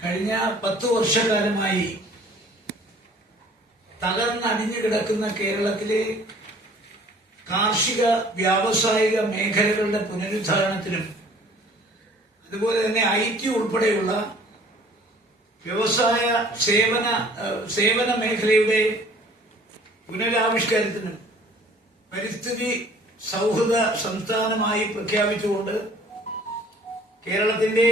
കഴിഞ്ഞ പത്തു വർഷക്കാലമായി തകർന്നടിഞ്ഞു കിടക്കുന്ന കേരളത്തിലെ കാർഷിക വ്യാവസായിക മേഖലകളുടെ പുനരുദ്ധാരണത്തിനും അതുപോലെ തന്നെ ഐ ടി ഉൾപ്പെടെയുള്ള വ്യവസായ സേവന സേവന മേഖലയുടെ പുനരാവിഷ്കാരത്തിനും പരിസ്ഥിതി സൗഹൃദ സംസ്ഥാനമായി പ്രഖ്യാപിച്ചുകൊണ്ട് കേരളത്തിന്റെ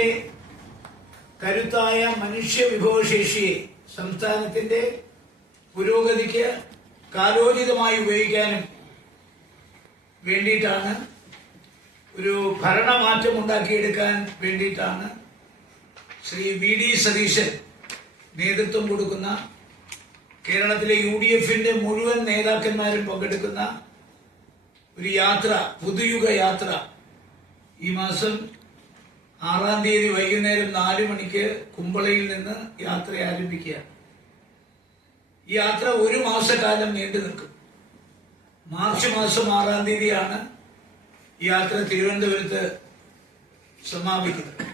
കരുത്തായ മനുഷ്യ വിഭവശേഷിയെ സംസ്ഥാനത്തിന്റെ പുരോഗതിക്ക് കാലോചിതമായി ഉപയോഗിക്കാനും വേണ്ടിയിട്ടാണ് ഒരു ഭരണമാറ്റം ഉണ്ടാക്കിയെടുക്കാൻ വേണ്ടിയിട്ടാണ് ശ്രീ വി ഡി സതീശൻ നേതൃത്വം കൊടുക്കുന്ന കേരളത്തിലെ യു ഡി എഫിന്റെ മുഴുവൻ നേതാക്കന്മാരും പങ്കെടുക്കുന്ന ഒരു യാത്ര പുതുയുഗ യാത്ര ഈ മാസം ആറാം തീയതി വൈകുന്നേരം നാല് മണിക്ക് കുമ്പളയിൽ നിന്ന് യാത്ര ആരംഭിക്കുക. ഈ യാത്ര ഒരു മാസക്കാലം നീണ്ടു നിൽക്കും. മാർച്ച് മാസം ആറാം തീയതിയാണ് യാത്ര തിരുവനന്തപുരത്ത് സമാപിക്കുന്നത്.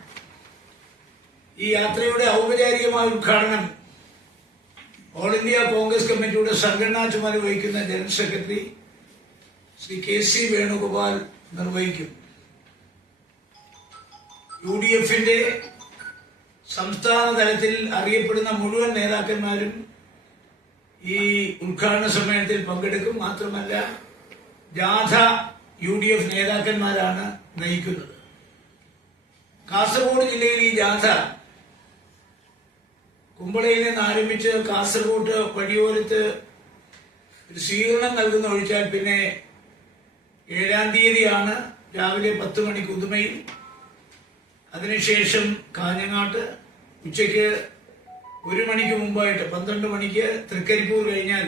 ഈ യാത്രയുടെ ഔപചാരികമായ ഉദ്ഘാടനം ഓൾ ഇന്ത്യ കോൺഗ്രസ് കമ്മിറ്റിയുടെ സംഘടനാ ചുമതല വഹിക്കുന്ന general secretary Shri K C Venugopal നിർവഹിക്കും. യു ഡി എഫിന്റെ സംസ്ഥാന തലത്തിൽ അറിയപ്പെടുന്ന മുഴുവൻ നേതാക്കന്മാരും ഈ ഉദ്ഘാടന സമ്മേളനത്തിൽ പങ്കെടുക്കും. മാത്രമല്ല ജാഥ യു ഡി എഫ് നേതാക്കന്മാരാണ് നയിക്കുന്നത്. കാസർഗോഡ് ജില്ലയിൽ ഈ ജാഥ കുമ്പളയിൽ നിന്ന് ആരംഭിച്ച് കാസർഗോഡ് വഴിയോരത്ത് ഒരു സ്വീകരണം നൽകുന്ന ഒഴിച്ചാൽ പിന്നെ ഏഴാം തീയതിയാണ് രാവിലെ പത്ത് മണിക്ക് ഉദുമയിൽ. അതിനുശേഷം കാഞ്ഞങ്ങാട്ട് ഉച്ചയ്ക്ക് ഒരു മണിക്ക് മുമ്പായിട്ട് പന്ത്രണ്ട് മണിക്ക് തൃക്കരിപ്പൂർ കഴിഞ്ഞാൽ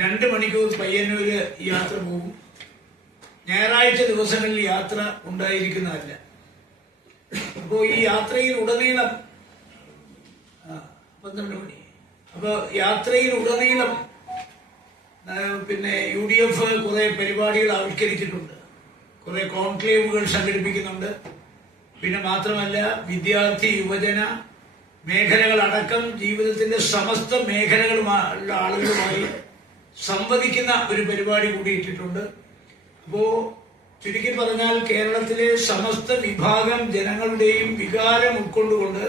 രണ്ട് മണിക്കൂർ പയ്യന്നൂര് യാത്ര പോകും. ഞായറാഴ്ച ദിവസങ്ങളിൽ യാത്ര ഉണ്ടായിരിക്കുന്നതല്ല. അപ്പോൾ ഈ യാത്രയിൽ ഉടനീളം പന്ത്രണ്ട് മണി. അപ്പോൾ യാത്രയിൽ ഉടനീളം പിന്നെ യു ഡി എഫ് കുറെ പരിപാടികൾ ആവിഷ്കരിച്ചിട്ടുണ്ട്. കുറേ കോൺക്ലേവുകൾ സംഘടിപ്പിക്കുന്നുണ്ട്. പിന്നെ മാത്രമല്ല വിദ്യാർത്ഥി യുവജന മേഖലകളടക്കം ജീവിതത്തിന്റെ സമസ്ത മേഖലകളുമായുള്ള ആളുകളുമായി സംവദിക്കുന്ന ഒരു പരിപാടി കൂടി ഇട്ടിട്ടുണ്ട് അപ്പോ ചുരുക്കി പറഞ്ഞാൽ കേരളത്തിലെ സമസ്ത വിഭാഗം ജനങ്ങളുടെയും വികാരം ഉൾക്കൊണ്ടുകൊണ്ട്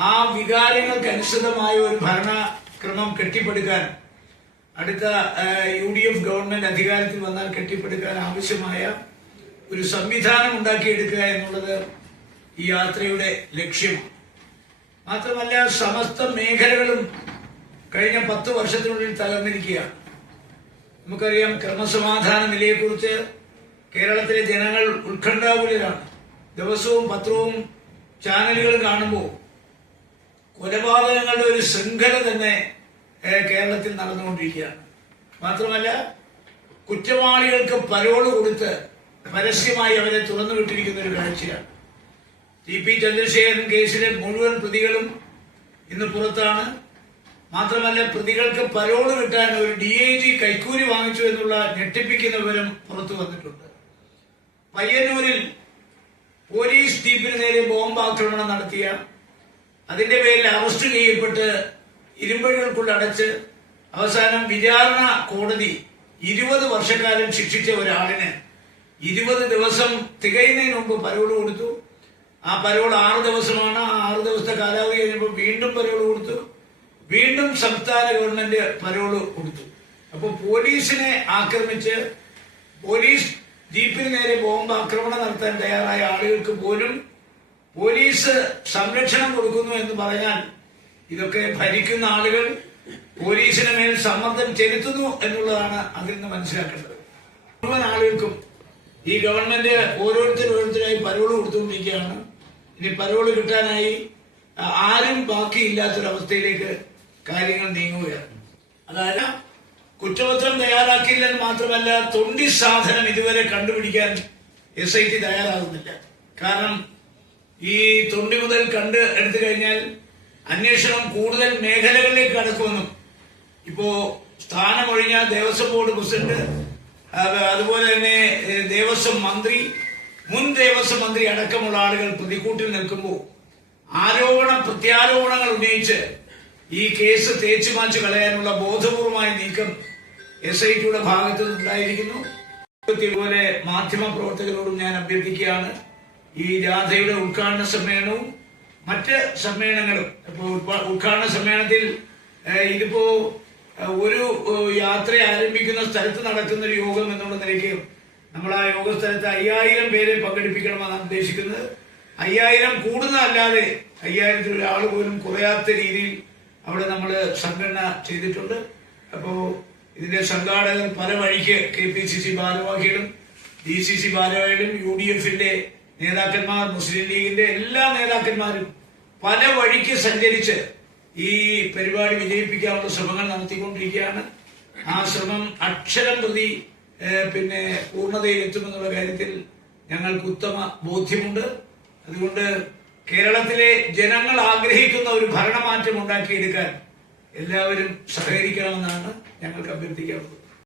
ആ വികാരങ്ങൾക്ക് അനുസൃതമായ ഒരു ഭരണക്രമം കെട്ടിപ്പടുക്കാൻ അടുത്ത യു ഡി എഫ് ഗവൺമെന്റ് അധികാരത്തിൽ വന്നാൽ കെട്ടിപ്പടുക്കാൻ ആവശ്യമായ ഒരു സംവിധാനം ഉണ്ടാക്കിയെടുക്കുക എന്നുള്ളത് ഈ യാത്രയുടെ ലക്ഷ്യമാണ് മാത്രമല്ല സമസ്ത മേഖലകളും കഴിഞ്ഞ പത്ത് വർഷത്തിനുള്ളിൽ തകർന്നിരിക്കുകയാണ്. നമുക്കറിയാം ക്രമസമാധാന നിലയെക്കുറിച്ച് കേരളത്തിലെ ജനങ്ങൾ ഉത്കണ്ഠാകുലരാണ്. ദിവസവും പത്രവും ചാനലുകൾ കാണുമ്പോൾ കൊലപാതകങ്ങളുടെ ഒരു ശൃംഖല തന്നെ കേരളത്തിൽ നടന്നുകൊണ്ടിരിക്കുകയാണ്. മാത്രമല്ല കുറ്റവാളികൾക്ക് പരോൾ കൊടുത്ത് പരസ്യമായി അവരെ തുറന്നു വിട്ടിരിക്കുന്ന ഒരു കാഴ്ചയാണ്. ടി പി ചന്ദ്രശേഖരൻ കേസിലെ മുഴുവൻ പ്രതികളും ഇന്ന് പുറത്താണ്. മാത്രമല്ല പ്രതികൾക്ക് പരോൾ കിട്ടാൻ ഒരു ഡി ഐ ജി കൈക്കൂലി വാങ്ങിച്ചു എന്നുള്ള ഞെട്ടിപ്പിക്കുന്ന വിവരം പുറത്തു വന്നിട്ടുണ്ട്. പയ്യന്നൂരിൽ പോലീസ് ജീപ്പിന് നേരെ ബോംബ് ആക്രമണം നടത്തിയ അതിന്റെ പേരിൽ അറസ്റ്റ് ചെയ്യപ്പെട്ട് ഇരുമ്പഴികൾക്കുള്ള അടച്ച് അവസാനം വിചാരണ കോടതി ഇരുപത് വർഷക്കാലം ശിക്ഷിച്ച ഒരാളിന് ഇരുപത് ദിവസം തികയുന്നതിന് മുമ്പ് പരോൾ കൊടുത്തു. ആ പരോൾ ആറ് ദിവസമാണ്. ആ ആറ് ദിവസത്തെ കാലാവധി കഴിഞ്ഞപ്പോൾ വീണ്ടും പരോൾ കൊടുത്തു. വീണ്ടും സംസ്ഥാന ഗവൺമെന്റ് പരോൾ കൊടുത്തു. അപ്പോൾ പോലീസിനെ ആക്രമിച്ച് പോലീസ് ജീപ്പിന് നേരെ ബോംബ് ആക്രമണം നടത്താൻ തയ്യാറായ ആളുകൾക്ക് പോലും പോലീസ് സംരക്ഷണം കൊടുക്കുന്നു എന്ന് പറഞ്ഞാൽ ഇതൊക്കെ ഭരിക്കുന്ന ആളുകൾ പോലീസിന് മേൽ സമ്മർദ്ദം ചെലുത്തുന്നു എന്നുള്ളതാണ് അതിൽ നിന്ന് മനസ്സിലാക്കേണ്ടത്. ഈ ഗവൺമെന്റ് ഓരോരുത്തർ ഓരോരുത്തരായി പരോൾ കൊടുത്തുകൊണ്ടിരിക്കുകയാണ്. ഇനി പരോൾ കിട്ടാനായി ആരും ബാക്കിയില്ലാത്തൊരവസ്ഥയിലേക്ക് കാര്യങ്ങൾ നീങ്ങുകയാണ്. അതായത് കുറ്റപത്രം തയ്യാറാക്കിയില്ലെന്ന് മാത്രമല്ല തൊണ്ടി സാധനം ഇതുവരെ കണ്ടുപിടിക്കാൻ എസ് ഐ ടി തയ്യാറാകുന്നില്ല. കാരണം ഈ തൊണ്ടി മുതൽ കണ്ട് എടുത്തു കഴിഞ്ഞാൽ അന്വേഷണം കൂടുതൽ മേഖലകളിലേക്ക് കടക്കുമെന്നും. ഇപ്പോ സ്ഥാനമൊഴിഞ്ഞ ദേവസ്വം ബോർഡ് പ്രസിഡന്റ് അതുപോലെ തന്നെ ദേവസ്വം മന്ത്രി മുൻ ദേവസ്വം മന്ത്രി അടക്കമുള്ള ആളുകൾ പ്രതിക്കൂട്ടിൽ നിൽക്കുമ്പോൾ ആരോപണ പ്രത്യാരോപണങ്ങൾ ഉന്നയിച്ച് ഈ കേസ് തേച്ചു മാച്ചു കളയാനുള്ള ബോധപൂർവമായ നീക്കം എസ് ഐ ടിയുടെ ഭാഗത്ത് നിന്നുണ്ടായിരിക്കുന്നു ഇതുപോലെ മാധ്യമ പ്രവർത്തകരോടും ഞാൻ അഭ്യർത്ഥിക്കുകയാണ്. ഈ ജാഥയുടെ ഉദ്ഘാടന സമ്മേളനവും മറ്റ് സമ്മേളനങ്ങളും ഇപ്പോൾ ഉദ്ഘാ- ഉദ്ഘാടന സമ്മേളനത്തിൽ ഇതിപ്പോ ഒരു യാത്ര ആരംഭിക്കുന്ന സ്ഥലത്ത് നടക്കുന്ന ഒരു യോഗം എന്നുള്ള നിലയ്ക്ക് നമ്മൾ ആ യോഗ സ്ഥലത്ത് അയ്യായിരം പേരെ പങ്കെടുപ്പിക്കണമെന്നാണ് ഉദ്ദേശിക്കുന്നത്. അയ്യായിരം കൂടുന്നതല്ലാതെ അയ്യായിരത്തിൽ ഒരാൾ പോലും കുറയാത്ത രീതിയിൽ അവിടെ നമ്മൾ സംഘടന ചെയ്തിട്ടുണ്ട്. അപ്പോൾ ഇതിന്റെ സംഘാടകർ പല വഴിക്ക് കെ പി സി സി ഭാരവാഹികളും ഡി സി സി ഭാരവാഹികളും യു ഡി എഫിന്റെ നേതാക്കന്മാർ മുസ്ലിം ലീഗിന്റെ എല്ലാ നേതാക്കന്മാരും പല വഴിക്ക് സഞ്ചരിച്ച് ഈ പരിപാടി വിജയിപ്പിക്കാനുള്ള ശ്രമങ്ങൾ നടത്തിക്കൊണ്ടിരിക്കുകയാണ്. ആ ശ്രമം അക്ഷരം പ്രതി പിന്നെ പൂർണതയിൽ എത്തുമെന്നുള്ള കാര്യത്തിൽ ഞങ്ങൾക്ക് ഉത്തമ ബോധ്യമുണ്ട്. അതുകൊണ്ട് കേരളത്തിലെ ജനങ്ങൾ ആഗ്രഹിക്കുന്ന ഒരു ഭരണമാറ്റം ഉണ്ടാക്കിയെടുക്കാൻ എല്ലാവരും സഹകരിക്കണമെന്നാണ് ഞങ്ങൾക്ക് അഭ്യർത്ഥിക്കാറുള്ളത്